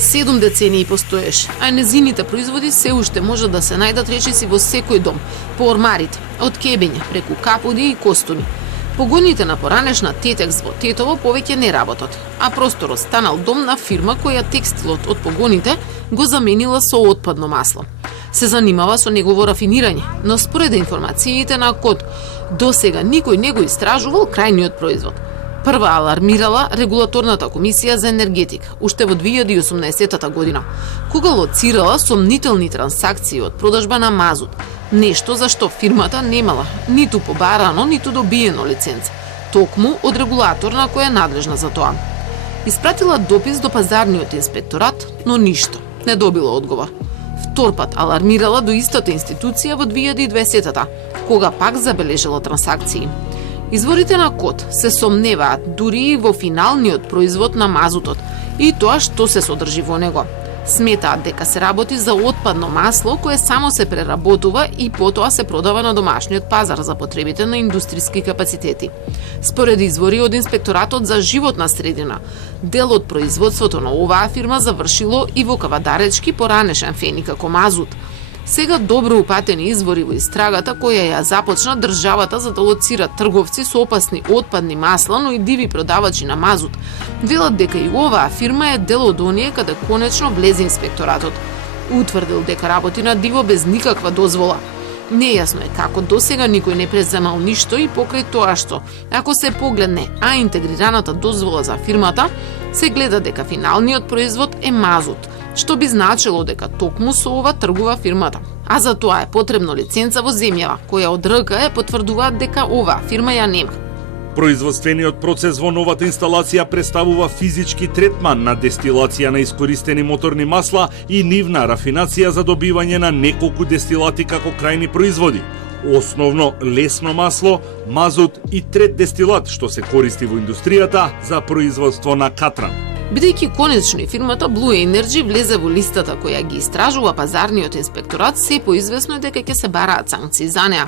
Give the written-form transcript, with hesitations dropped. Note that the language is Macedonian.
7 децении постоеше, а незините производи се уште може да се најдат речиси во секој дом, по ормарите, од кебења, преку капуди и костуни. Погоните на поранешна Тетекс во Тетово повеќе не работат, а просторот станал дом на фирма која текстилот од погоните го заменила со отпадно масло. Се занимава со негово рафинирање, но според информациите на КОД, досега никој не го истражувал крајниот производ. Прва алармирала Регулаторната комисија за енергетика, уште во 2018 година, кога лоцирала сомнителни трансакции од продажба на мазут, нешто за што фирмата немала ниту побарано, ниту добиено лиценца, токму од регулаторна која е надлежна за тоа. Испратила допис до пазарниот инспекторат, но ништо, не добила одговор. Втор пат алармирала до истата институција во 2020-та, кога пак забележала трансакции. Изворите на КОД се сомневаат дури и во финалниот производ на мазутот и тоа што се содржи во него. Сметаат дека се работи за отпадно масло кое само се преработува и потоа се продава на домашниот пазар за потребите на индустријски капацитети. Според извори од Инспекторатот за животна средина, дел од производството на оваа фирма завршило и во Кавадаречки поранешен фени како мазут. Сега добро упатени извори во истрагата која ја започна државата за да лоцира трговци со опасни отпадни масла, но и диви продавачи на мазут, велат дека и оваа фирма е дел од оние каде конечно влезе инспекторатот. Утврдил дека работи на диво без никаква дозвола. Нејасно е како досега никој не преземал ништо и покрај тоа што, ако се погледне, а интегрираната дозвола за фирмата, се гледа дека финалниот производ е мазут, што би значило дека токму со ова тргува фирмата. А за тоа е потребно лиценца во земјава, која од РКЕ потврдуваат дека оваа фирма ја нема. Производствениот процес во новата инсталација представува физички третман на дестилација на искористени моторни масла и нивна рафинација за добивање на неколку дестилати како крајни производи. Основно лесно масло, мазут и трет дестилат што се користи во индустријата за производство на катран. Бидејќи конечно и фирмата Blue Energy влезе во листата која ги истражува пазарниот инспекторат, се поизвестно е дека ќе се бараат санкции за неа.